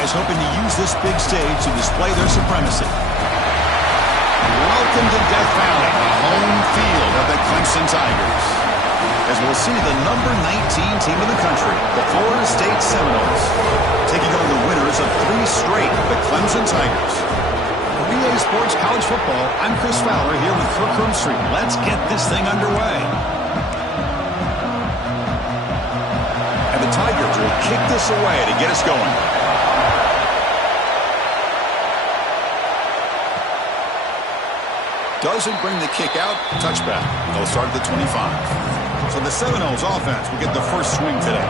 guys hoping to use this big stage to display their supremacy. Welcome to Death Valley, the home field of the Clemson Tigers. As we'll see the number 19 team in the country, the Florida State Seminoles, taking on the winners of 3 straight, the Clemson Tigers. For EA Sports College Football, I'm Chris Fowler here with Kirk Street. Let's get this thing underway. And the Tigers will kick this away to get us going. Doesn't bring the kick out. Touchback. They'll start at the 25. So the Seminoles offense will get the first swing today.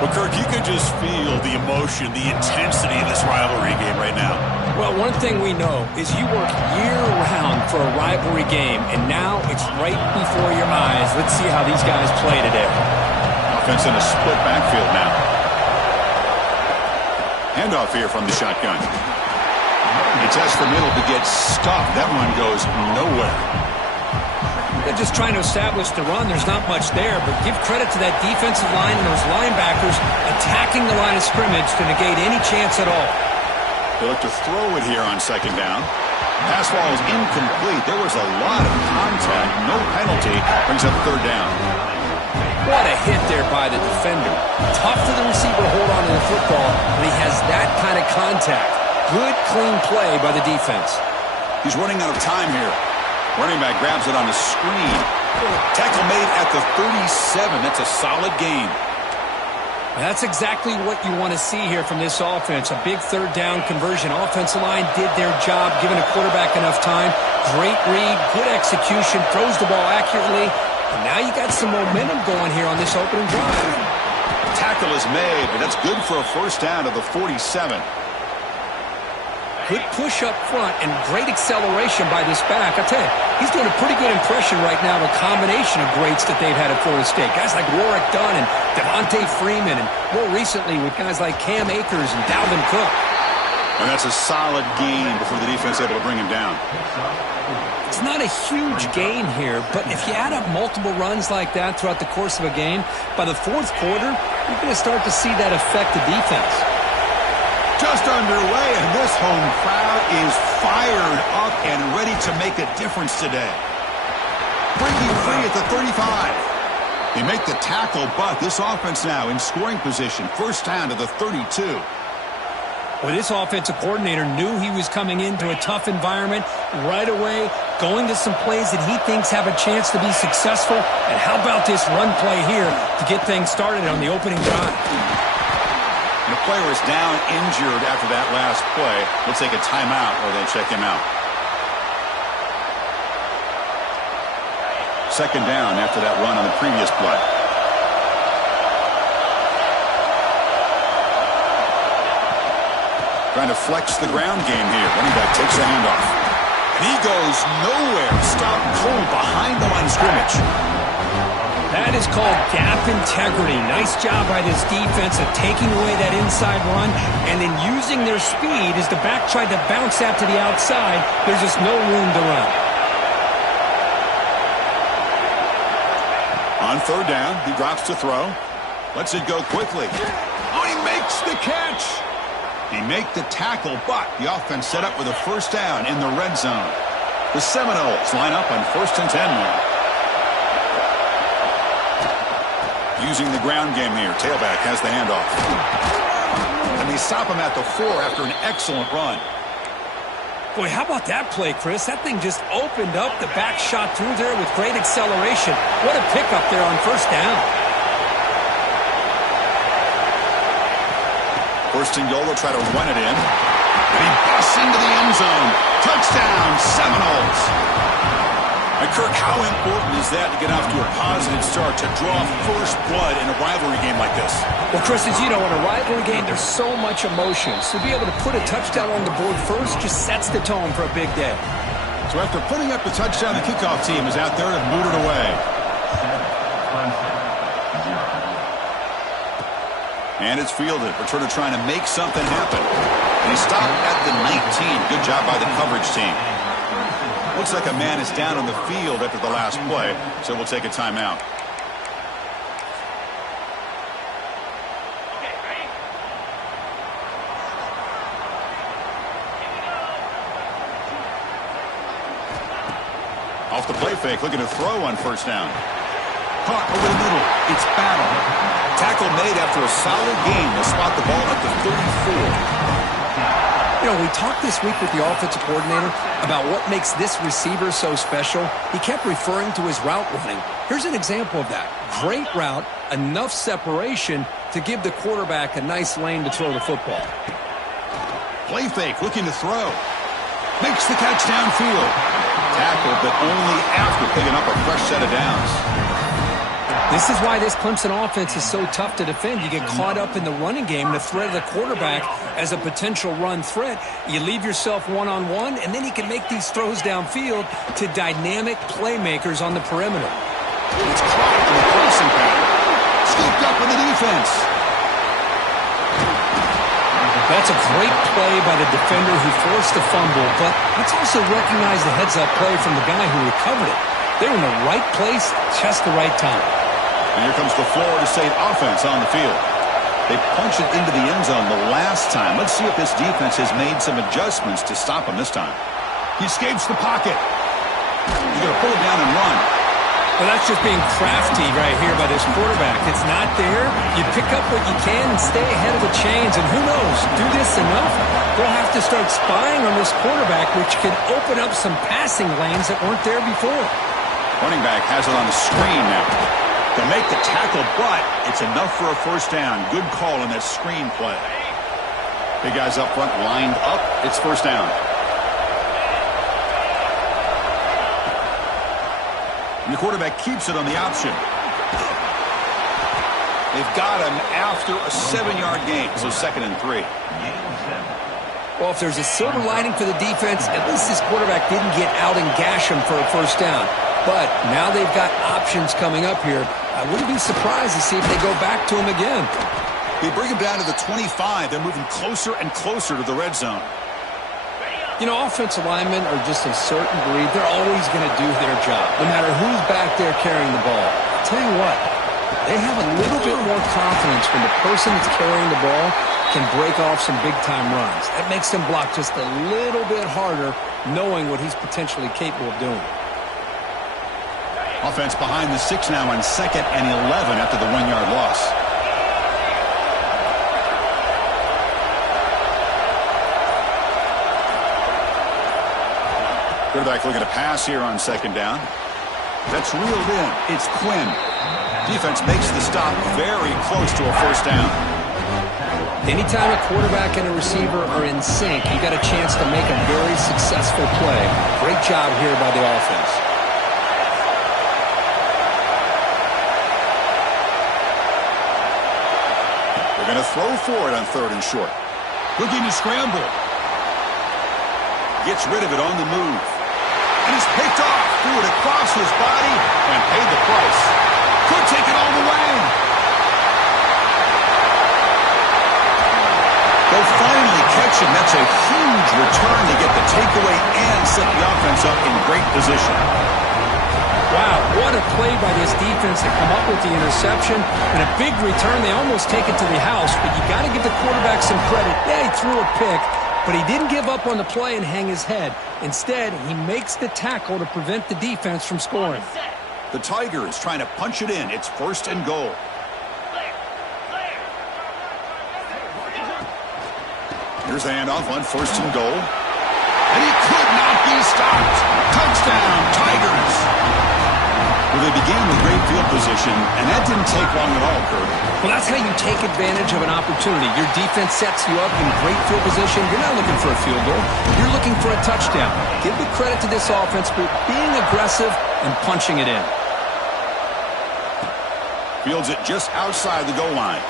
Well, Kirk, you can just feel the emotion, the intensity of this rivalry game right now. Well, one thing we know is you work year-round for a rivalry game, and now it's right before your eyes. Let's see how these guys play today. Offense in a split backfield now. Handoff here from the shotgun. He tests the middle to get stuffed. That one goes nowhere. They're just trying to establish the run. There's not much there, but give credit to that defensive line and those linebackers attacking the line of scrimmage to negate any chance at all. They look to throw it here on second down. Pass ball is incomplete. There was a lot of contact. No penalty. Brings up third down. What a hit there by the defender. Tough for the receiver to hold on to the football, but he has that kind of contact. Good, clean play by the defense. He's running out of time here. Running back grabs it on the screen. Tackle made at the 37. That's a solid gain. That's exactly what you want to see here from this offense. A big third down conversion. Offensive line did their job, giving a quarterback enough time. Great read, good execution, throws the ball accurately. And now you got some momentum going here on this opening drive. Tackle is made, but that's good for a first down to the 47. Good push up front and great acceleration by this back. I tell you, he's doing a pretty good impression right now of a combination of greats that they've had at Florida State. Guys like Warwick Dunn and Devontae Freeman, and more recently with guys like Cam Akers and Dalvin Cook. And that's a solid gain before the defense able to bring him down. It's not a huge gain here, but if you add up multiple runs like that throughout the course of a game, by the fourth quarter, you're going to start to see that affect the defense. Just underway, and this home crowd is fired up and ready to make a difference today. Breaking free at the 35. They make the tackle, but this offense now in scoring position. First down to the 32. Well, this offensive coordinator knew he was coming into a tough environment right away, going to some plays that he thinks have a chance to be successful. And how about this run play here to get things started on the opening drive? The player is down injured after that last play. We'll take a timeout or they'll check him out. Second down after that run on the previous play. Trying to flex the ground game here. Running back takes the handoff. And he goes nowhere. Stopped cold behind the line of scrimmage. That is called gap integrity. Nice job by this defense of taking away that inside run and then using their speed as the back tried to bounce that to the outside. There's just no room to run. On third down, he drops to throw. Lets it go quickly. Oh, he makes the catch. He make the tackle, but the offense set up with a first down in the red zone. The Seminoles line up on 1st and 10 now. Using the ground game here. Tailback has the handoff. And they stop him at the 4 after an excellent run. Boy, how about that play, Chris? That thing just opened up. The back shot through there with great acceleration. What a pickup there on first down. First and goal, they'll try to run it in. And he busts into the end zone. Touchdown, Seminoles. And Kirk, how important is that to get off to a positive start, to draw first blood in a rivalry game like this? Well, Chris, as you know, in a rivalry game, there's so much emotion. So to be able to put a touchdown on the board first just sets the tone for a big day. So after putting up the touchdown, the kickoff team is out there to boot it away. And it's fielded. Returner trying to make something happen. And he stopped at the 19. Good job by the coverage team. Looks like a man is down on the field after the last play, so we'll take a timeout. Off the play fake, looking to throw on first down. Caught over the middle. It's battle. Tackle made after a solid gain to spot the ball at the 34. You know, we talked this week with the offensive coordinator about what makes this receiver so special. He kept referring to his route running. Here's an example of that. Great route, enough separation to give the quarterback a nice lane to throw the football. Play fake, looking to throw. Makes the catch downfield. Tackle, but only after picking up a fresh set of downs. This is why this Clemson offense is so tough to defend. You get caught up in the running game, the threat of the quarterback as a potential run threat. You leave yourself one-on-one, and then you can make these throws downfield to dynamic playmakers on the perimeter. It's caught in the crossing pattern. Scooped up in the defense. That's a great play by the defender who forced the fumble, but let's also recognize the heads-up play from the guy who recovered it. They were in the right place, just the right time. And here comes the Florida State offense on the field. They punched it into the end zone the last time. Let's see if this defense has made some adjustments to stop him this time. He escapes the pocket. He's going to pull it down and run. Well, that's just being crafty right here by this quarterback. It's not there. You pick up what you can and stay ahead of the chains. And who knows, do this enough, they'll have to start spying on this quarterback, which could open up some passing lanes that weren't there before. Running back has it on the screen now. They'll make the tackle, but it's enough for a first down. Good call on that screen play. Big guys up front lined up. It's first down. And the quarterback keeps it on the option. They've got him after a 7-yard gain, so 2nd and 3. Well, if there's a silver lining for the defense, at least this quarterback didn't get out and gash him for a first down. But now they've got options coming up here. I wouldn't be surprised to see if they go back to him again. They bring him down to the 25. They're moving closer and closer to the red zone. You know, offensive linemen are just a certain breed. They're always going to do their job, no matter who's back there carrying the ball. I'll tell you what, they have a little bit more confidence when the person that's carrying the ball can break off some big-time runs. That makes them block just a little bit harder, knowing what he's potentially capable of doing. Offense behind the 6 now on 2nd and 11 after the 1-yard loss. Quarterback looking to pass here on 2nd down. That's reeled in. It's Quinn. Defense makes the stop very close to a first down. Anytime a quarterback and a receiver are in sync, you got a chance to make a very successful play. Great job here by the offense. They're going to throw for it on 3rd and short. Looking to scramble. Gets rid of it on the move. And it's picked off. Threw it across his body and paid the price. Could take it all the way. They'll finally catch him. That's a huge return to get the takeaway and set the offense up in great position. Wow, what a play by this defense to come up with the interception and a big return. They almost take it to the house, but you got to give the quarterback some credit. Yeah, he threw a pick, but he didn't give up on the play and hang his head. Instead, he makes the tackle to prevent the defense from scoring. The Tigers trying to punch it in. It's 1st and goal. Here's the handoff on 1st and goal. And he could not be stopped. Touchdown, Tigers. Well, they began with great field position, and that didn't take long at all, Kurt. Well, that's how you take advantage of an opportunity. Your defense sets you up in great field position. You're not looking for a field goal. You're looking for a touchdown. Give the credit to this offense for being aggressive and punching it in. Fields it just outside the goal line.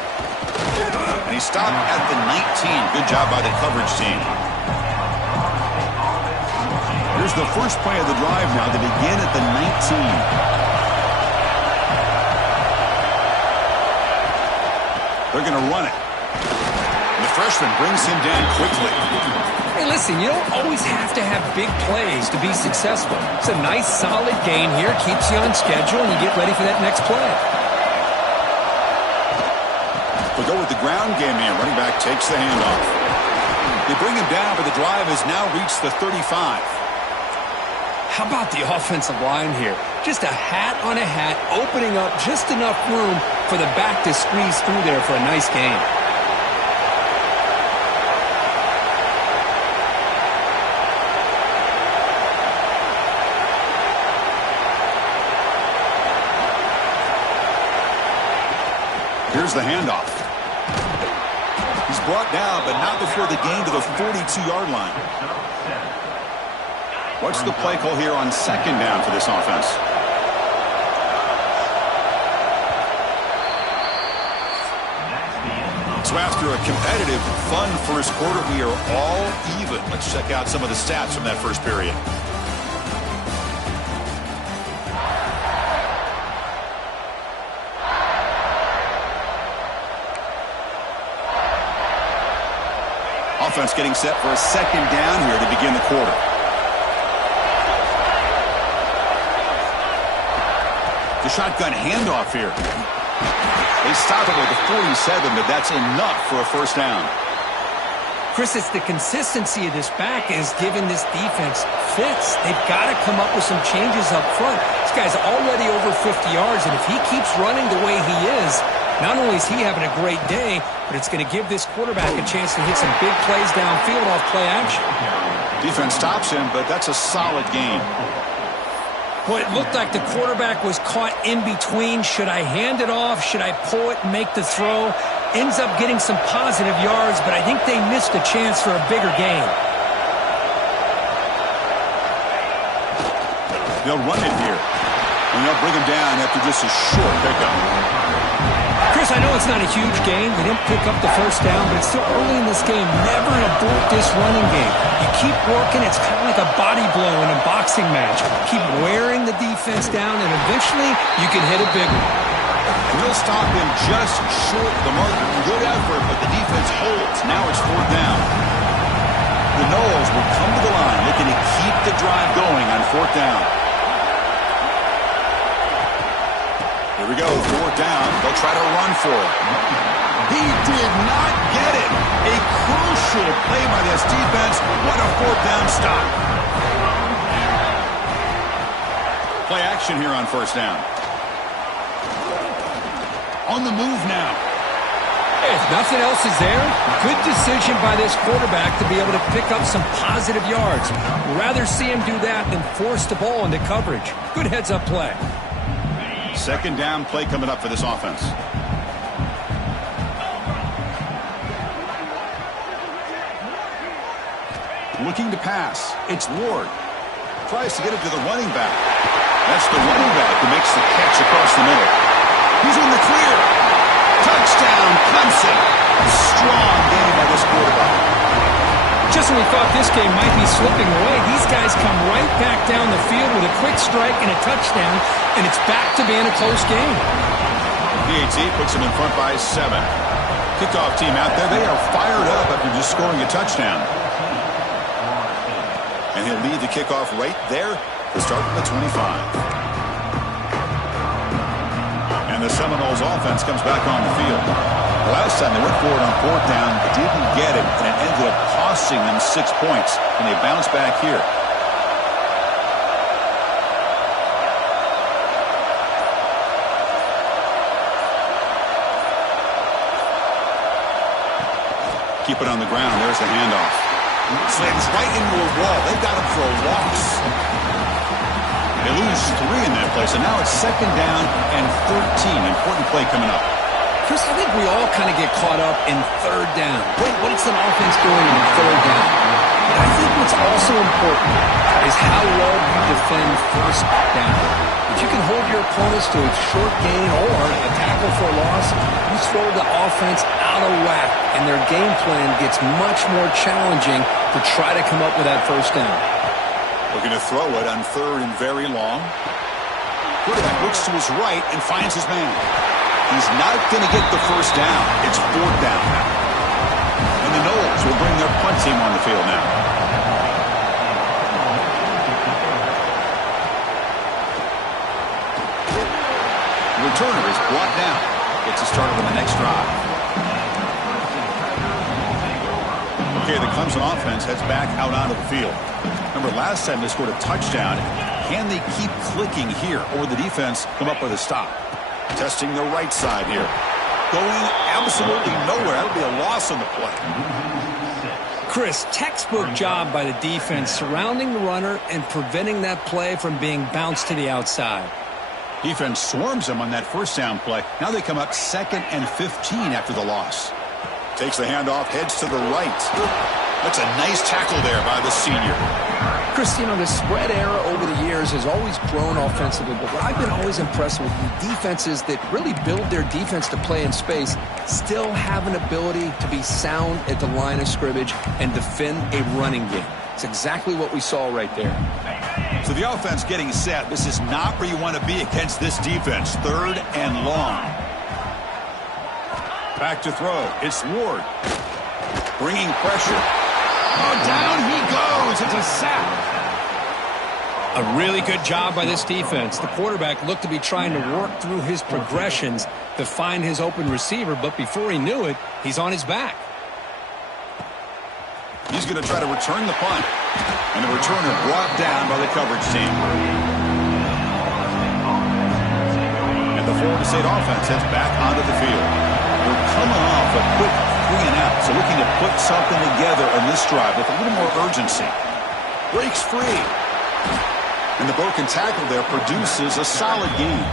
And he stopped at the 19. Good job by the coverage team. Here's the first play of the drive now to begin at the 19. They're going to run it. And the freshman brings him down quickly. Hey, listen, you don't always have to have big plays to be successful. It's a nice, solid gain here. Keeps you on schedule, and you get ready for that next play. They'll go with the ground game here. Running back takes the handoff. They bring him down, but the drive has now reached the 35. How about the offensive line here? Just a hat on a hat, opening up just enough room for the back to squeeze through there for a nice gain. Here's the handoff. He's brought down, but not before the gain to the 42-yard line. What's the play call here on second down for this offense? So after a competitive, fun first quarter, we are all even. Let's check out some of the stats from that first period. Offense getting set for a second down here to begin the quarter. The shotgun handoff here. They stop it with a 47, but that's enough for a first down. Chris, it's the consistency of this back is giving this defense fits. They've got to come up with some changes up front. This guy's already over 50 yards, and if he keeps running the way he is, not only is he having a great day, but it's going to give this quarterback a chance to hit some big plays downfield off play action. Defense stops him, but that's a solid gain. Boy, it looked like the quarterback was caught in between. Should I hand it off? Should I pull it and make the throw? Ends up getting some positive yards, but I think they missed a chance for a bigger gain. They'll run it here, and they'll bring him down after just a short pickup. Chris, I know it's not a huge gain. They didn't pick up the first down, but it's still early in this game. Never abort this running game. You keep working. It's kind of like a body blow in a boxing match. Keep wearing the defense down, and eventually you can hit a big one. And they'll stop him just short of the mark. Good effort, but the defense holds. Now it's fourth down. The Noles will come to the line, looking to keep the drive going on fourth down. Here we go, fourth down. They'll try to run for it. He did not get it. A crucial play by this defense. What a fourth down stop. Play action here on first down. On the move now. If nothing else is there, good decision by this quarterback to be able to pick up some positive yards. Rather see him do that than force the ball into coverage. Good heads-up play. Second down play coming up for this offense. Looking to pass. It's Ward. Tries to get it to the running back. That's the running back who makes the catch across the middle. He's in the clear. Touchdown, Clemson. Strong game by this quarterback. Just when we thought this game might be slipping away, these guys come right back down the field with a quick strike and a touchdown, and it's back to being a close game. PAT puts them in front by 7. Kickoff team out there. They are fired up after just scoring a touchdown. And he'll lead the kickoff right there to start from the 25. And the Seminoles offense comes back on the field. Last time they went for it on fourth down, didn't get it, and it ended up costing them 6 points. And they bounce back here. Keep it on the ground. There's the handoff. Slams right into a wall. They've got him for a loss. They lose 3 in that play, so now it's second down and 13. Important play coming up. Chris, I think we all kind of get caught up in third down. What is an offense doing in third down? But I think what's also important is how well you defend first down. If you can hold your opponents to a short gain or a tackle for a loss, you throw the offense out of whack, and their game plan gets much more challenging to try to come up with that first down. Looking to throw it on third and very long. Quarterback looks to his right and finds his man. He's not going to get the first down. It's fourth down now. And the Noles will bring their punt team on the field now. The returner is brought down. Gets us started on the next drive. Okay, the Clemson offense heads back out onto the field. Remember, last time they scored a touchdown. Can they keep clicking here, or the defense come up with a stop? Testing the right side here. Going absolutely nowhere. That'll be a loss on the play. Chris, textbook job by the defense surrounding the runner and preventing that play from being bounced to the outside. Defense swarms them on that first down play. Now they come up 2nd and 15 after the loss. Takes the handoff, heads to the right. That's a nice tackle there by the senior. Chris, you know, the spread era over the years has always grown offensively, but what I've been always impressed with the defenses that really build their defense to play in space still have an ability to be sound at the line of scrimmage and defend a running game. It's exactly what we saw right there. So the offense getting set. This is not where you want to be against this defense. 3rd and long. Back to throw. It's Ward. Bringing pressure. Oh, down he goes. It's a sack. A really good job by this defense. The quarterback looked to be trying to work through his progressions to find his open receiver, but before he knew it, he's on his back. He's going to try to return the punt. And the returner brought down by the coverage team. And the Florida State offense heads back onto the field. They're coming off a quick 3 and out, so looking to put something together on this drive with a little more urgency. Breaks free. And the broken tackle there produces a solid gain.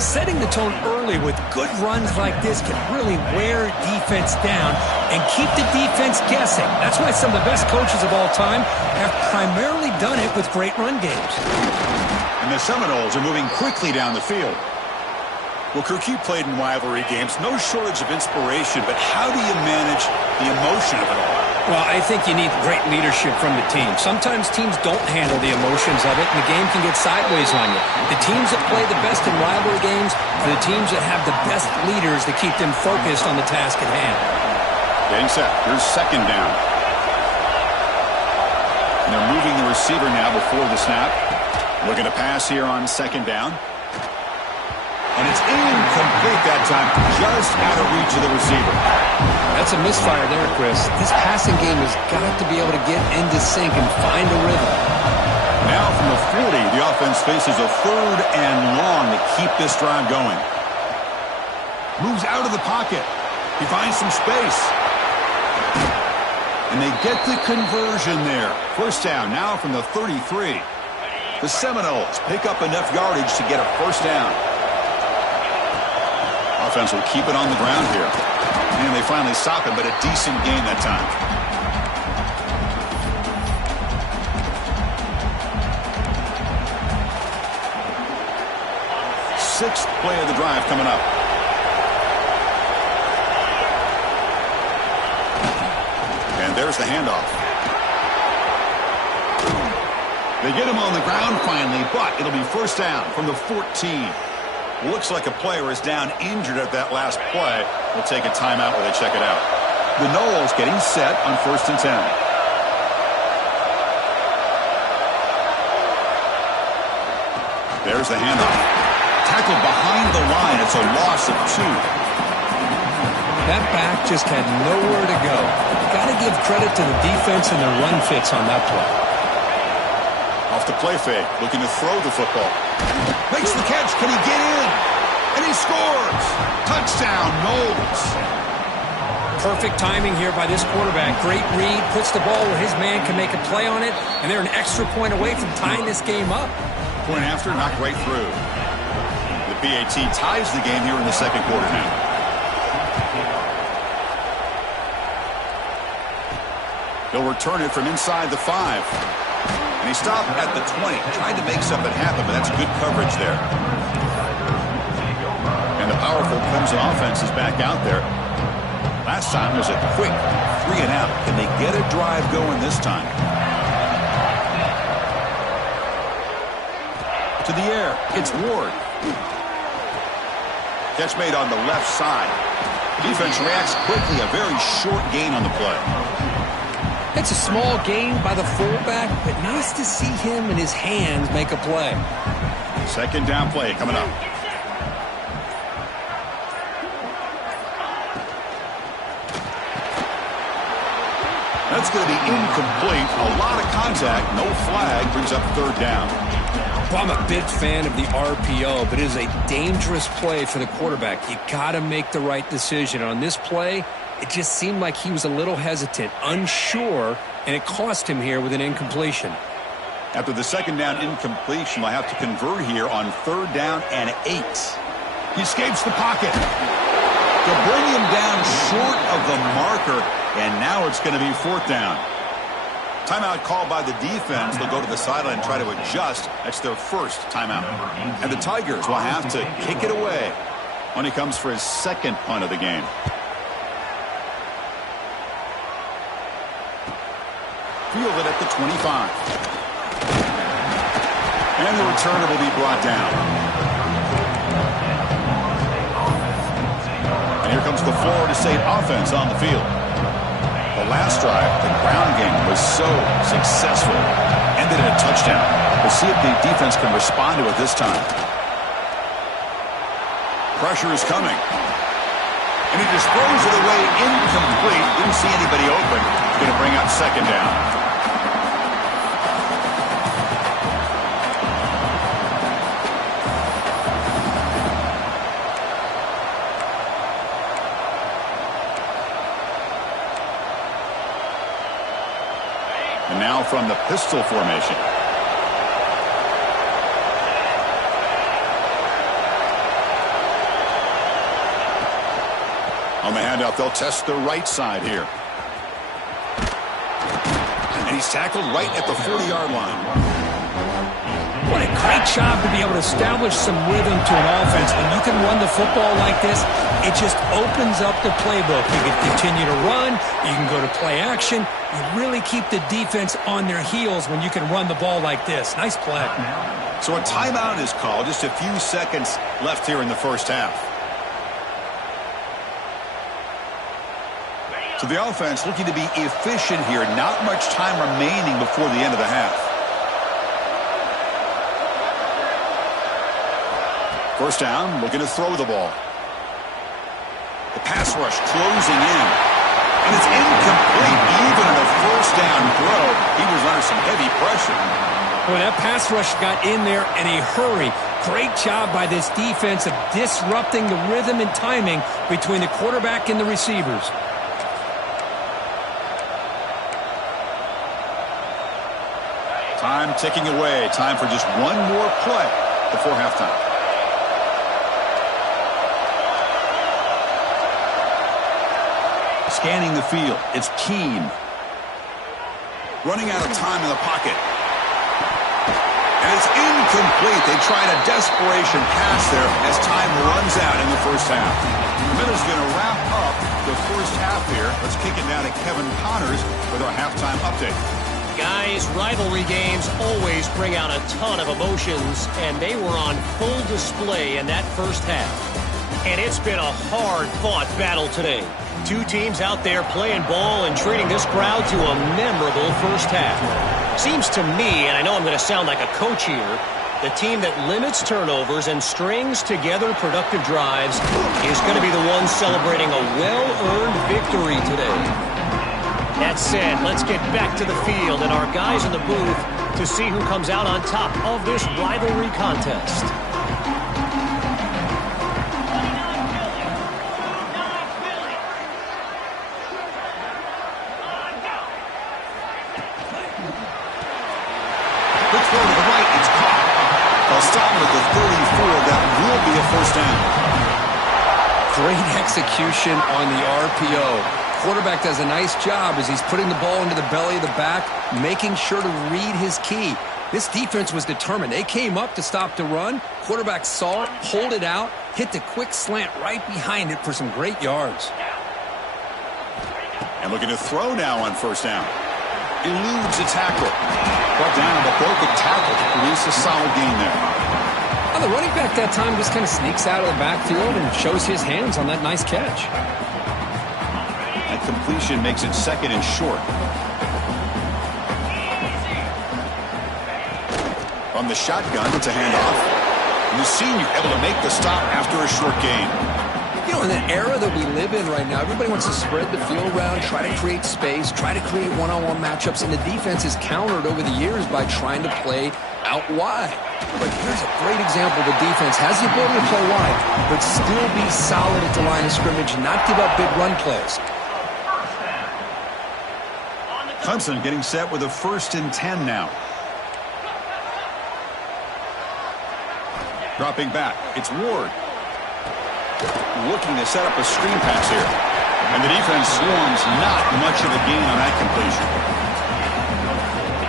Setting the tone early with good runs like this can really wear defense down and keep the defense guessing. That's why some of the best coaches of all time have primarily done it with great run games. And the Seminoles are moving quickly down the field. Well, Kirk, you played in rivalry games. No shortage of inspiration, but how do you manage the emotion of it all? Well, I think you need great leadership from the team. Sometimes teams don't handle the emotions of it, and the game can get sideways on you. The teams that play the best in rivalry games are the teams that have the best leaders to keep them focused on the task at hand. Getting set. Here's 2nd down. And they're moving the receiver now before the snap. Looking to pass here on 2nd down. And it's incomplete that time, just out of reach of the receiver. That's a misfire there, Chris. This passing game has got to be able to get into sync and find a rhythm. Now from the 40, the offense faces a 3rd and long to keep this drive going. Moves out of the pocket. He finds some space. And they get the conversion there. 1st down now from the 33. The Seminoles pick up enough yardage to get a 1st down. Offense will keep it on the ground here. And they finally stop it, but a decent gain that time. Sixth play of the drive coming up. And there's the handoff. They get him on the ground finally, but it'll be 1st down from the 14. Looks like a player is down injured at that last play. We'll take a timeout while they check it out. The Noles getting set on 1st and 10. There's the handoff. Tackled behind the line. It's a loss of 2. That back just had nowhere to go. Got to give credit to the defense and their run fits on that play. Off the play fake, looking to throw the football. Makes the catch. Can he get in? And he scores. Touchdown, Noles. Perfect timing here by this quarterback. Great read, puts the ball where his man can make a play on it, and they're an extra point away from tying this game up. Point after, knocked right through. The PAT ties the game here in the 2nd quarter now. He'll return it from inside the 5. And he stopped at the 20, tried to make something happen, but that's good coverage there. And the powerful Clemson offense is back out there. Last time was a quick 3 and out. Can they get a drive going this time? To the air, it's Ward. Catch made on the left side. Defense reacts quickly, a very short gain on the play. It's a small gain by the fullback, but nice to see him and his hands make a play. 2nd down play coming up. That's going to be incomplete. A lot of contact. No flag. Brings up third down. Well, I'm a big fan of the RPO, but it is a dangerous play for the quarterback. You got to make the right decision. On this play, it just seemed like he was a little hesitant, unsure, and it cost him here with an incompletion. After the second down incompletion, I have to convert here on third down and 8. He escapes the pocket. They'll bring him down short of the marker, and now it's going to be fourth down. Timeout called by the defense. They'll go to the sideline and try to adjust. That's their first timeout. And the Tigers will have to kick it away when he comes for his second punt of the game. Fielded at the 25. And the returner will be brought down. And here comes the Florida State offense on the field. The last drive, the ground game was so successful. Ended in a touchdown. We'll see if the defense can respond to it this time. Pressure is coming. And he just throws it away incomplete. Didn't see anybody open. Going to bring up second down. And now from the pistol formation. On the handoff, they'll test the right side here. And he's tackled right at the 40-yard line. What a great job to be able to establish some rhythm to an offense. When you can run the football like this, it just opens up the playbook. You can continue to run. You can go to play action. You really keep the defense on their heels when you can run the ball like this. Nice play. So a timeout is called. Just a few seconds left here in the first half. So the offense looking to be efficient here. Not much time remaining before the end of the half. First down, looking to throw the ball. The pass rush closing in. And it's incomplete. Even in the first down throw, he was under some heavy pressure. Well, that pass rush got in there in a hurry. Great job by this defense of disrupting the rhythm and timing between the quarterback and the receivers. Time ticking away. Time for just one more play before halftime. Scanning the field, it's Keene. Running out of time in the pocket. And it's incomplete. They tried a desperation pass there as time runs out in the first half. Miller's going to wrap up the first half here. Let's kick it down to Kevin Connors with our halftime update. Guys, rivalry games always bring out a ton of emotions, and they were on full display in that first half. And it's been a hard-fought battle today. Two teams out there playing ball and treating this crowd to a memorable first half. Seems to me, and I know I'm going to sound like a coach here, the team that limits turnovers and strings together productive drives is going to be the one celebrating a well-earned victory today. That said, let's get back to the field and our guys in the booth to see who comes out on top of this rivalry contest. Great execution on the RPO. Quarterback does a nice job as he's putting the ball into the belly of the back, making sure to read his key. This defense was determined. They came up to stop the run. Quarterback saw it, pulled it out, hit the quick slant right behind it for some great yards. And looking to throw now on first down. Eludes a tackle. Brought down a broken tackle to produce a solid gain there. Well, the running back that time just kind of sneaks out of the backfield and shows his hands on that nice catch. That completion makes it second and short. From the shotgun, it's a handoff. And the senior able to make the stop after a short gain. You know, in the era that we live in right now, everybody wants to spread the field around, try to create space, try to create one-on-one matchups, and the defense is countered over the years by trying to play out wide. But here's a great example. The defense has the ability to play wide, but still be solid at the line of scrimmage and not give up big run plays. Clemson getting set with a 1st and 10 now. Dropping back, it's Ward. Looking to set up a screen pass here. And the defense swarms, not much of a gain on that completion.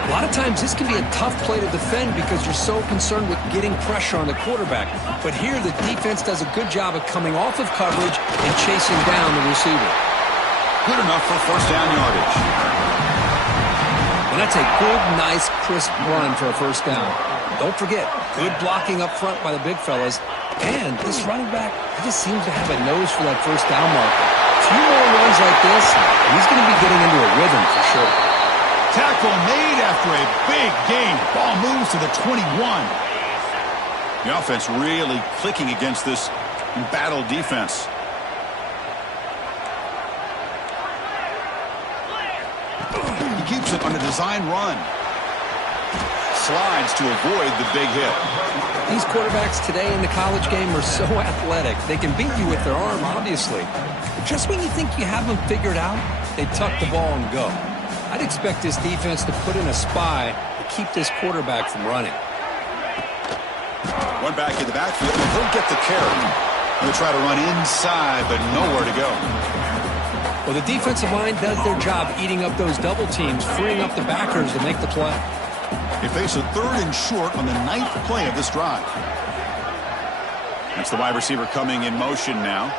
A lot of times this can be a tough play to defend because you're so concerned with getting pressure on the quarterback. But here the defense does a good job of coming off of coverage and chasing down the receiver. Good enough for 1st down yardage. And that's a good, nice, crisp run for a 1st down. Don't forget, good blocking up front by the big fellas. And this running back, he just seems to have a nose for that 1st down marker. A few more runs like this, and he's going to be getting into a rhythm for sure. Tackle made after a big gain. Ball moves to the 21. The offense really clicking against this embattled defense. He keeps it on a design run. Slides to avoid the big hit. These quarterbacks today in the college game are so athletic. They can beat you with their arm, obviously. But just when you think you have them figured out, they tuck the ball and go. I'd expect this defense to put in a spy to keep this quarterback from running. One back in the backfield, and he'll get the carry. He'll try to run inside, but nowhere to go. Well, the defensive line does their job eating up those double teams, freeing up the backers to make the play. They face a 3rd and short on the 9th play of this drive. That's the wide receiver coming in motion now.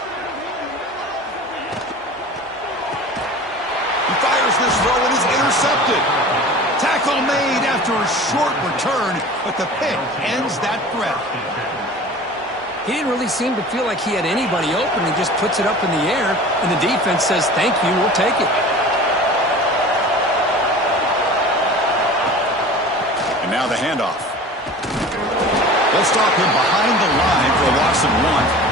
He fires this throw and is intercepted. Tackle made after a short return, but the pick ends that threat. He didn't really seem to feel like he had anybody open. He just puts it up in the air, and the defense says, thank you, we'll take it. And now the handoff. They'll stop him behind the line for a loss of 1.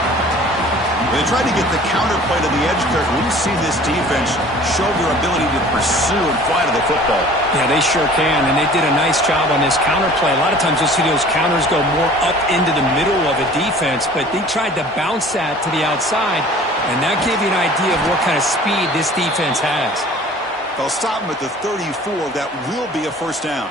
They tried to get the counterplay to the edge, Kirk. We've seen this defense show their ability to pursue and fly to the football. Yeah, they sure can, and they did a nice job on this counterplay. A lot of times you'll see those counters go more up into the middle of a defense, but they tried to bounce that to the outside, and that gave you an idea of what kind of speed this defense has. They'll stop him at the 34. That will be a 1st down.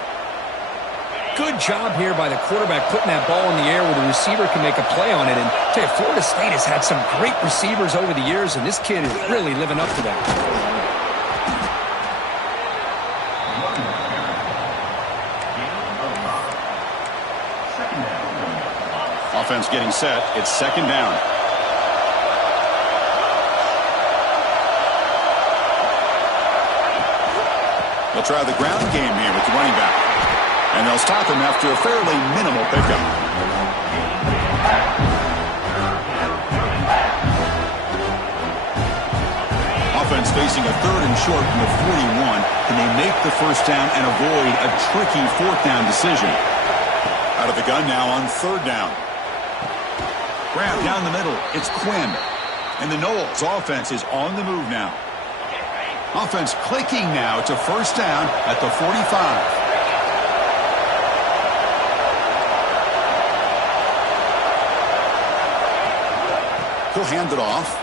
Good job here by the quarterback putting that ball in the air where the receiver can make a play on it. And I tell you, Florida State has had some great receivers over the years, and this kid is really living up to that. Offense getting set. It's 2nd down. They'll try the ground game here with the running back. And they'll stop him after a fairly minimal pickup. Offense facing a 3rd and short from the 41. Can they make the 1st down and avoid a tricky 4th down decision? Out of the gun now on 3rd down. Grab down the middle. It's Quinn. And the Noles offense is on the move now. Offense clicking now to 1st down at the 45. He'll hand it off.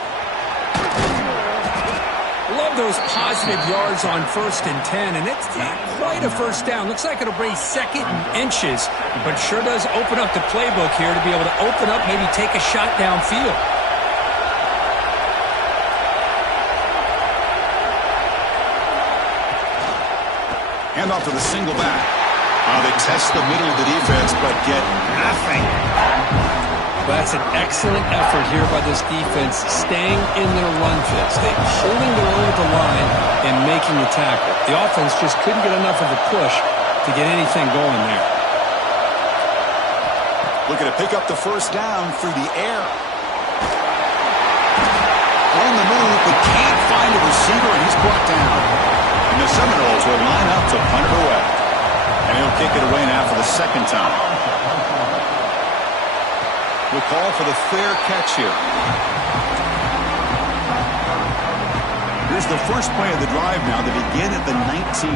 Love those positive yards on 1st and 10, and it's not quite a 1st down. Looks like it'll bring 2nd and inches, but sure does open up the playbook here to be able to open up, maybe take a shot downfield. Hand off to the single back. They test the middle of the defense, but get nothing. That's an excellent effort here by this defense, staying in their run fits. They're holding their own at the line and making the tackle. The offense just couldn't get enough of a push to get anything going there. Looking to pick up the 1st down through the air. On the move, but can't find a receiver, and he's brought down. And the Seminoles will line up to punt it away. And he'll kick it away now for the 2nd time. We'll call for the fair catch here. Here's the first play of the drive now. They begin at the 19.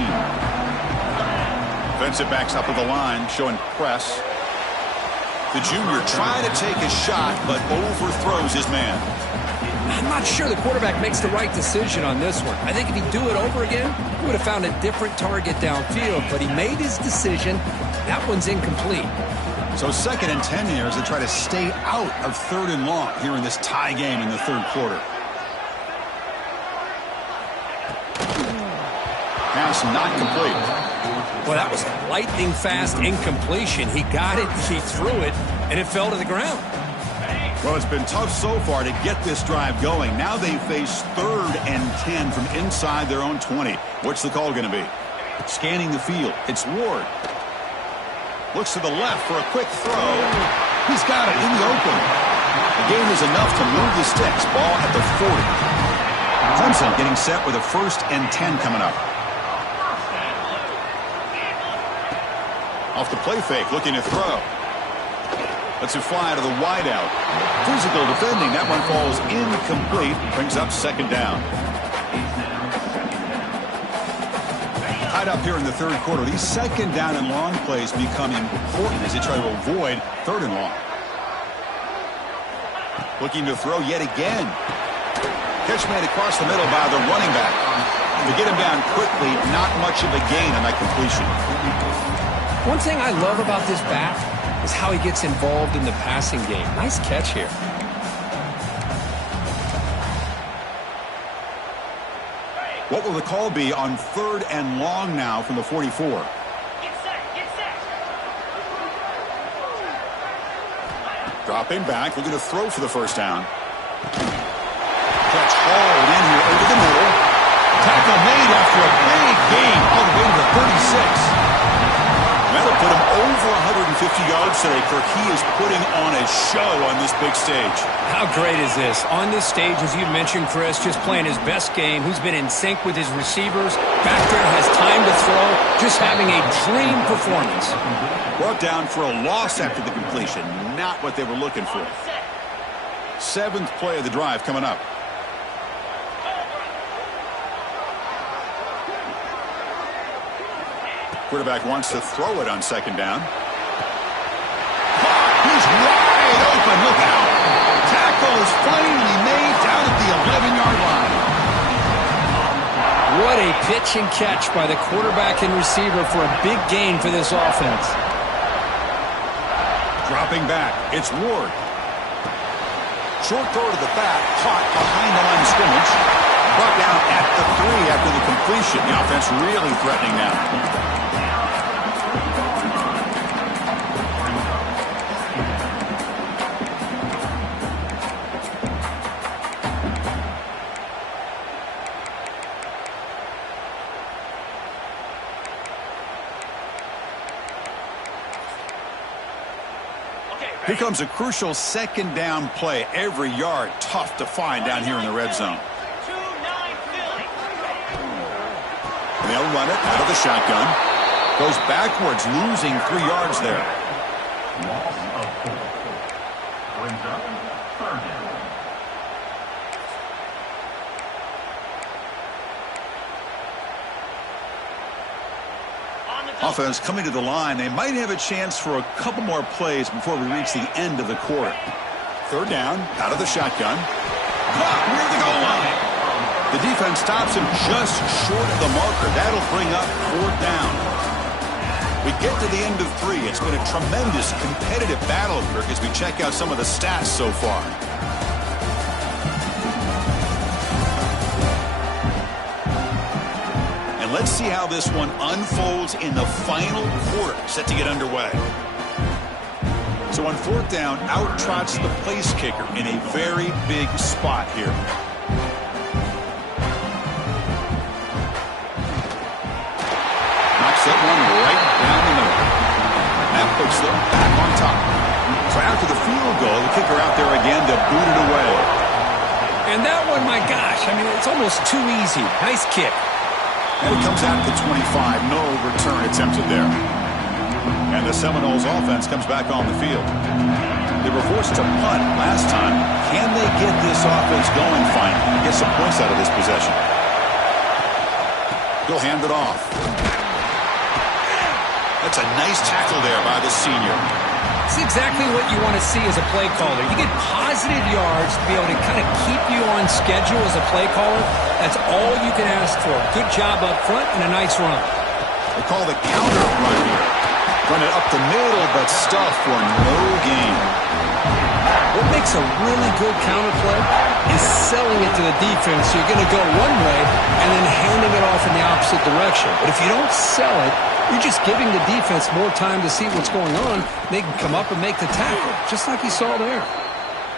Defensive backs up at the line, showing press. The junior trying to take a shot, but overthrows his man. I'm not sure the quarterback makes the right decision on this one. I think if he'd do it over again, he would have found a different target downfield, but he made his decision. That one's incomplete. So 2nd and 10 here as they try to stay out of 3rd and long here in this tie game in the 3rd quarter. Pass not complete. Well, that was a lightning-fast incompletion. He got it, he threw it, and it fell to the ground. Well, it's been tough so far to get this drive going. Now they face 3rd and 10 from inside their own 20. What's the call going to be? Scanning the field. It's Ward. Looks to the left for a quick throw. He's got it in the open. The gain is enough to move the sticks. Ball at the 40. Clemson getting set with a 1st and 10 coming up. Off the play fake, looking to throw. Lets it fly to the wideout. Physical defending. That one falls incomplete. Brings up 2nd down. Tied up here in the 3rd quarter. These 2nd down and long plays become important as they try to avoid 3rd and long. Looking to throw yet again. Catch made across the middle by the running back. To get him down quickly, not much of a gain on that completion. One thing I love about this back is how he gets involved in the passing game. Nice catch here. What will the call be on 3rd and long now from the 44? Get set, get set. Dropping back, looking to throw for the 1st down. Catch hauled in here over the middle. Tackle made after a big gain all the way to the 36. That'll put him over 150 yards today, Kirk. He is putting on a show on this big stage. How great is this? On this stage, as you mentioned, Chris, just playing his best game. He's been in sync with his receivers. Back there has time to throw. Just having a dream performance. Brought down for a loss after the completion. Not what they were looking for. 7th play of the drive coming up. Quarterback wants to throw it on 2nd down. He's wide open. Look out. Tackle is finally made down at the 11-yard line. What a pitch and catch by the quarterback and receiver for a big gain for this offense. Dropping back. It's Ward. Short throw to the back. Caught behind the line of scrimmage. Brought down at the 3 after the completion. The offense really threatening now. Here comes a crucial 2nd down play. Every yard tough to find down here in the red zone. And they'll run it out of the shotgun. Goes backwards, losing 3 yards there. Loss of 4. Brings up 3rd down. Offense coming to the line. They might have a chance for a couple more plays before we reach the end of the quarter. 3rd down, out of the shotgun. Caught near the goal line. The defense stops him just short of the marker. That'll bring up 4th down. We get to the end of 3. It's been a tremendous competitive battle, Kirk, as we check out some of the stats so far. And let's see how this one unfolds in the final quarter, set to get underway. So on 4th down, out trots the place kicker in a very big spot here. Knocks that one right down the middle. That puts them back on top. So after the field goal, the kicker out there again to boot it away. And that one, my gosh, I mean, it's almost too easy. Nice kick. And it comes out at the 25. No return attempted there. And the Seminoles offense comes back on the field. They were forced to punt last time. Can they get this offense going finally? Get some points out of this possession. He'll hand it off. That's a nice tackle there by the senior. It's exactly what you want to see as a play caller. You get positive yards to be able to kind of keep you on schedule as a play caller. That's all you can ask for. Good job up front and a nice run. They call the counter run here. Run it up the middle, but stuffed for no gain. What makes a really good counter play is selling it to the defense. So you're going to go one way and then handing it off in the opposite direction. But if you don't sell it, you're just giving the defense more time to see what's going on. They can come up and make the tackle, just like you saw there.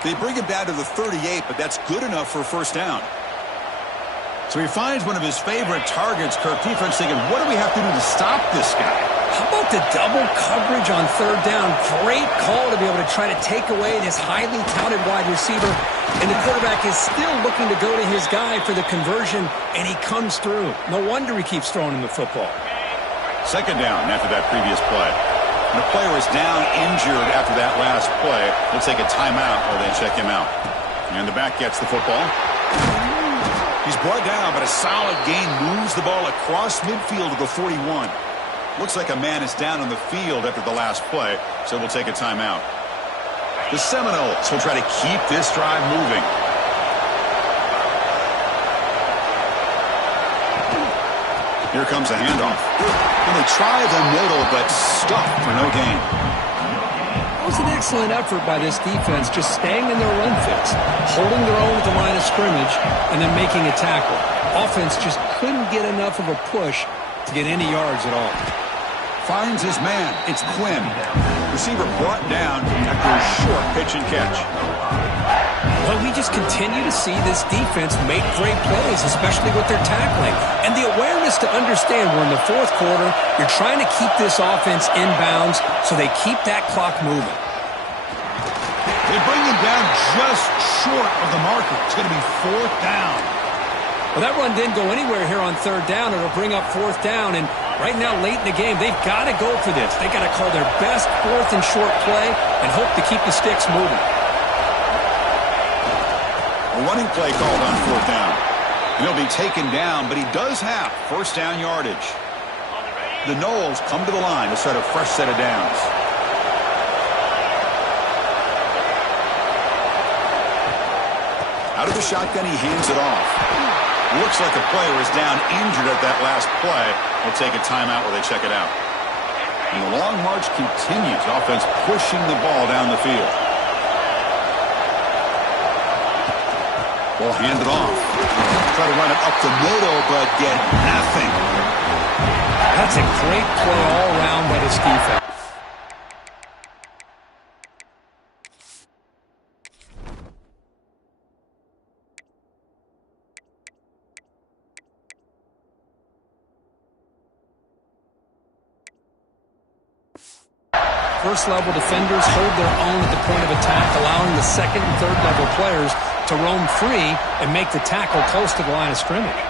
They bring him down to the 38, but that's good enough for a first down. So he finds one of his favorite targets. Kirk, defense thinking, what do we have to do to stop this guy? How about the double coverage on third down? Great call to be able to try to take away this highly touted wide receiver. And the quarterback is still looking to go to his guy for the conversion, and he comes through. No wonder he keeps throwing him the football. Second down after that previous play. And the player is down injured after that last play. They'll take a timeout or they check him out. And the back gets the football. He's brought down, but a solid gain moves the ball across midfield to the 41. Looks like a man is down on the field after the last play, so we'll take a timeout. The Seminoles will try to keep this drive moving. Here comes a handoff. And they try the middle, but stuffed for no gain. That was an excellent effort by this defense, just staying in their run fits, holding their own at the line of scrimmage, and then making a tackle. Offense just couldn't get enough of a push to get any yards at all. Finds his man. It's Quinn. Receiver brought down after a short pitch and catch. Well, we just continue to see this defense make great plays, especially with their tackling. And the awareness to understand we're in the fourth quarter, you're trying to keep this offense inbounds so they keep that clock moving. They bring him down just short of the marker. It's going to be fourth down. Well, that run didn't go anywhere here on third down. It'll bring up fourth down. And right now, late in the game, they've got to go for this. They've got to call their best fourth and short play and hope to keep the sticks moving. A running play called on fourth down. He'll be taken down, but he does have first down yardage. The Noles come to the line to start a fresh set of downs. Out of the shotgun, he hands it off. Looks like a player is down injured at that last play. We'll take a timeout while they check it out. And the long march continues. Offense pushing the ball down the field. Ball handed off. Try to run it up the middle, but get nothing. That's a great play all around by this defense. First-level defenders hold their own at the point of attack, allowing the second and third-level players to roam free and make the tackle close to the line of scrimmage.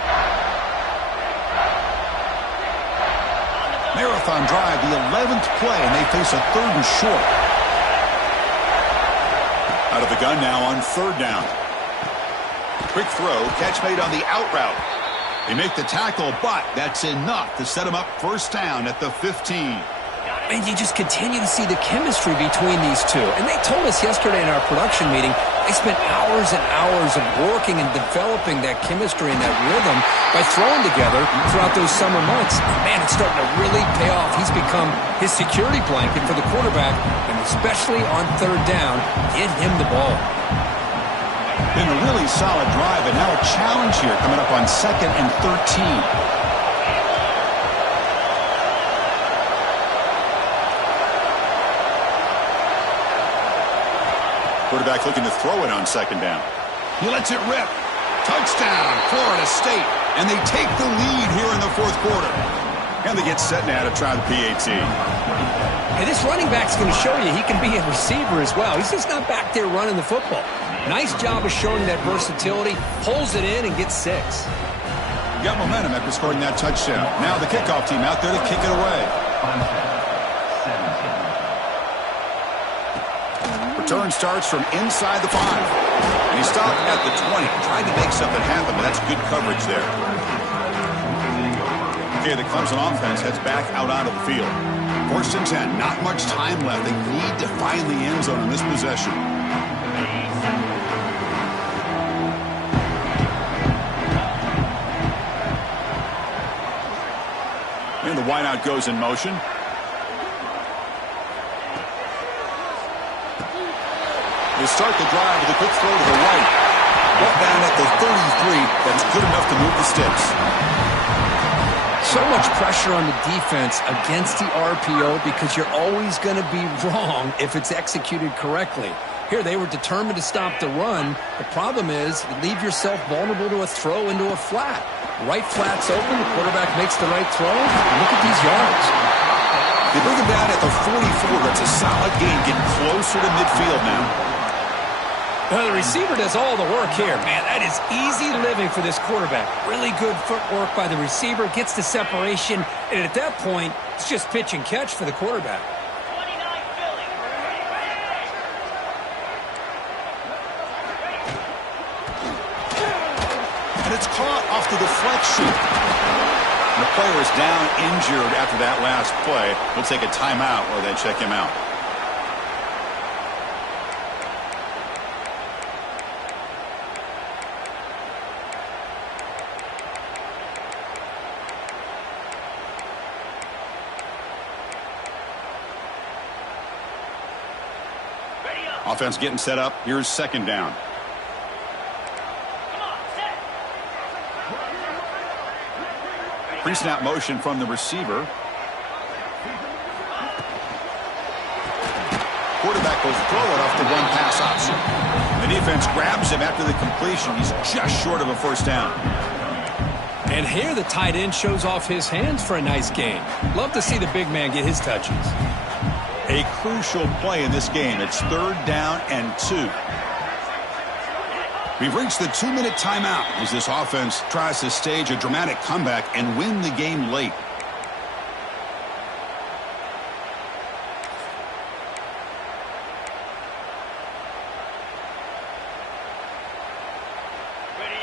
Marathon drive, the 11th play, and they face a third and short. Out of the gun now on third down. Quick throw, catch made on the out route. They make the tackle, but that's enough to set them up first down at the 15. And you just continue to see the chemistry between these two. And they told us yesterday in our production meeting, they spent hours and hours of working and developing that chemistry and that rhythm by throwing together throughout those summer months. Man, it's starting to really pay off. He's become his security blanket for the quarterback, and especially on third down, get him the ball. Been a really solid drive, and now a challenge here coming up on 2nd and 13. Quarterback looking to throw it on second down. He lets it rip. Touchdown, Florida State. And they take the lead here in the fourth quarter. And they get set now to try the PAT. Hey, this running back's going to show you he can be a receiver as well. He's just not back there running the football. Nice job of showing that versatility. Pulls it in and gets 6. Got momentum after scoring that touchdown. Now the kickoff team out there to kick it away. Return starts from inside the 5. And he stopped at the 20. Tried to make something happen, but that's good coverage there. Okay, the Clemson offense heads back out onto the field. 1st and 10. Not much time left. They need to find the end zone in this possession. And the wideout goes in motion. They start the drive with a quick throw to the right. Brought down at the 33. That's good enough to move the sticks. So much pressure on the defense against the RPO because you're always going to be wrong if it's executed correctly. Here, they were determined to stop the run. The problem is you leave yourself vulnerable to a throw into a flat. Right flat's open. The quarterback makes the right throw. Look at these yards. They bring him down at the 44. That's a solid gain, getting closer to midfield now. Well, the receiver does all the work here. Man, that is easy living for this quarterback. Really good footwork by the receiver, gets the separation, and at that point, it's just pitch and catch for the quarterback. 29 Philly. And it's caught off the deflection. The player is down injured after that last play. We'll take a timeout or then check him out. Offense getting set up. Here's 2nd down. Come on, set. Pre-snap motion from the receiver. Quarterback will throw it off the one-pass option. The defense grabs him after the completion. He's just short of a 1st down. And here the tight end shows off his hands for a nice gain. Love to see the big man get his touches. A crucial play in this game. It's 3rd down and 2. We've reached the 2-minute timeout as this offense tries to stage a dramatic comeback and win the game late.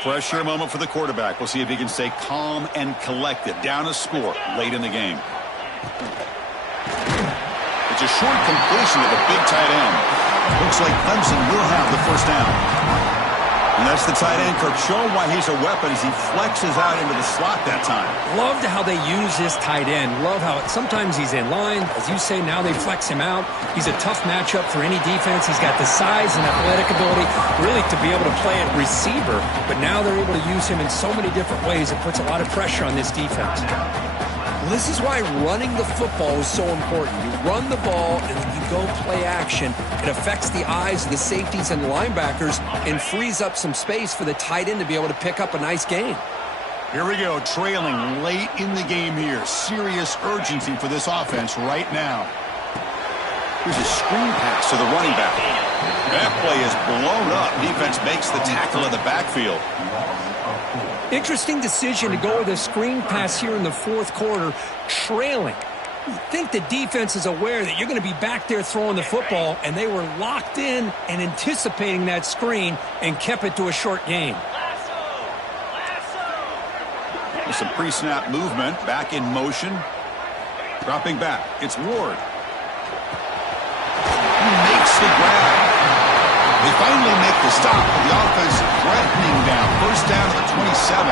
Pressure moment for the quarterback. We'll see if he can stay calm and collected. Down a score late in the game. It's a short completion to the big tight end. Looks like Clemson will have the 1st down. And that's the tight end, Kirk, showing why he's a weapon as he flexes out into the slot that time. Loved how they use this tight end. Love how sometimes he's in line. As you say, now they flex him out. He's a tough matchup for any defense. He's got the size and athletic ability really to be able to play at receiver. But now they're able to use him in so many different ways. It puts a lot of pressure on this defense. This is why running the football is so important. You run the ball and then you go play action. It affects the eyes of the safeties and the linebackers and frees up some space for the tight end to be able to pick up a nice gain. Here we go, trailing late in the game here. Serious urgency for this offense right now. Here's a screen pass to the running back. That play is blown up. Defense makes the tackle in the backfield. Interesting decision to go with a screen pass here in the 4th quarter, trailing. You think the defense is aware that you're going to be back there throwing the football, and they were locked in and anticipating that screen and kept it to a short gain. With some pre-snap movement, back in motion. Dropping back, it's Ward. He makes the grab. They finally make the stop, but the offense threatening down. 1st down to the 27.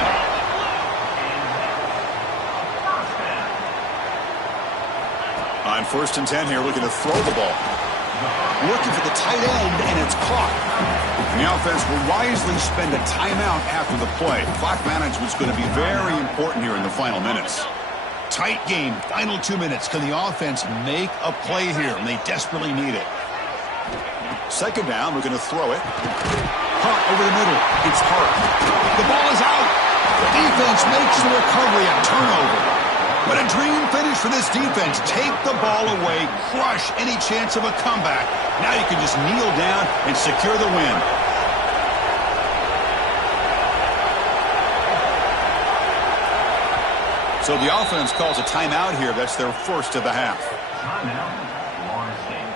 On 1st and 10 here, looking to throw the ball. Looking for the tight end, and it's caught. And the offense will wisely spend a timeout after the play. Clock management's going to be very important here in the final minutes. Tight game, final 2 minutes. Can the offense make a play here? And they desperately need it. 2nd down, we're going to throw it. Hunt over the middle. It's Hart. The ball is out. The defense makes the recovery, a turnover. But a dream finish for this defense. Take the ball away, crush any chance of a comeback. Now you can just kneel down and secure the win. So the offense calls a timeout here. That's their 1st of the half. Timeout, Florida State.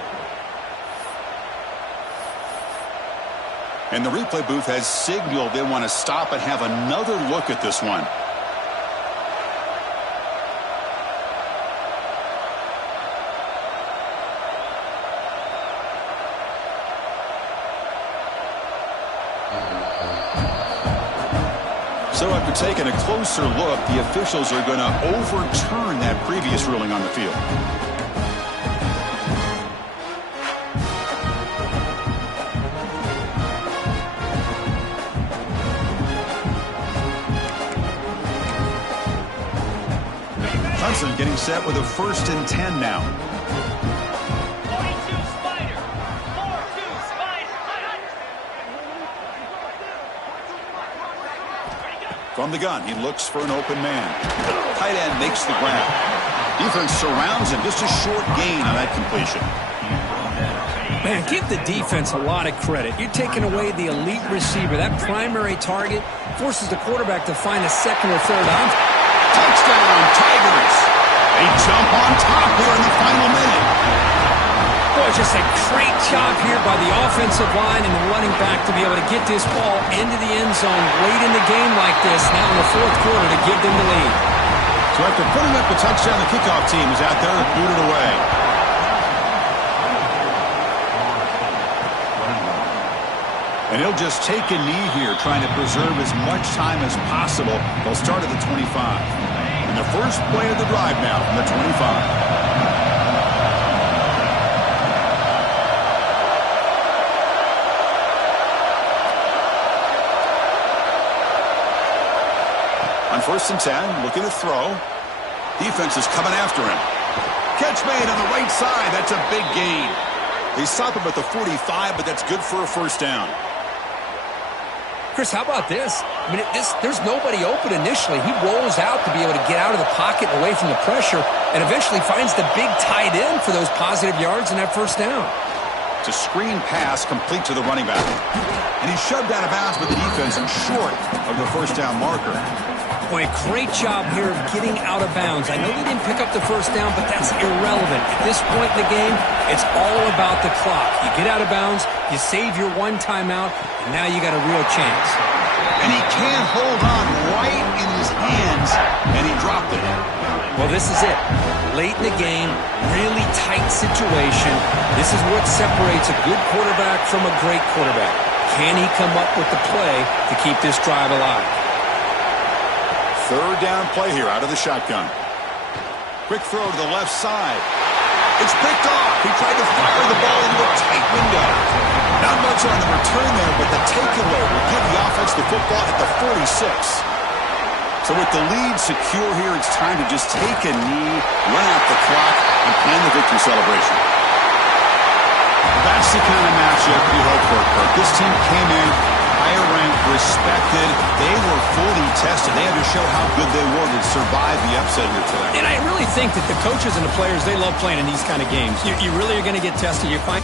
And the replay booth has signaled they want to stop and have another look at this one. So after taking a closer look, the officials are going to overturn that previous ruling on the field. Hudson getting set with a 1st and 10 now. 42 Spider. 4-2 Spider. From the gun, he looks for an open man. Tight end makes the grab. Defense surrounds him. Just a short gain on that completion. Man, give the defense a lot of credit. You're taking away the elite receiver. That primary target forces the quarterback to find a second or third option. Touchdown, Tigers. They jump on top here in the final minute. Boy, just a great job here by the offensive line and the running back to be able to get this ball into the end zone late in the game like this, now in the 4th quarter, to give them the lead. So after putting up the touchdown, the kickoff team is out there to boot it away. And he'll just take a knee here, trying to preserve as much time as possible. They'll start at the 25. And the first play of the drive now from the 25. On 1st and 10, looking to throw. Defense is coming after him. Catch made on the right side. That's a big gain. They stop him at the 45, but that's good for a 1st down. Chris, how about this? I mean, there's nobody open initially. He rolls out to be able to get out of the pocket and away from the pressure, and eventually finds the big tight end for those positive yards in that 1st down. It's a screen pass complete to the running back. And he's shoved out of bounds with the defense and short of the 1st down marker. Boy, great job here of getting out of bounds. I know they didn't pick up the 1st down, but that's irrelevant. At this point in the game, it's all about the clock. You get out of bounds, you save your 1 timeout, and now you got a real chance. And he can't hold on right in his hands, and he dropped it. Well, this is it. Late in the game, really tight situation. This is what separates a good quarterback from a great quarterback. Can he come up with the play to keep this drive alive? 3rd down play here out of the shotgun. Quick throw to the left side. It's picked off. He tried to fire the ball into a tight window. Not much on the return there, but the takeaway will give the offense the football at the 46. So with the lead secure here, it's time to just take a knee, run out the clock, and plan the victory celebration. That's the kind of matchup you hope for, Kirk. This team came in higher ranked, respected. They were fully tested. They had to show how good they were to survive the upset here today. And I really think that the coaches and the players, they love playing in these kind of games. You really are going to get tested. You find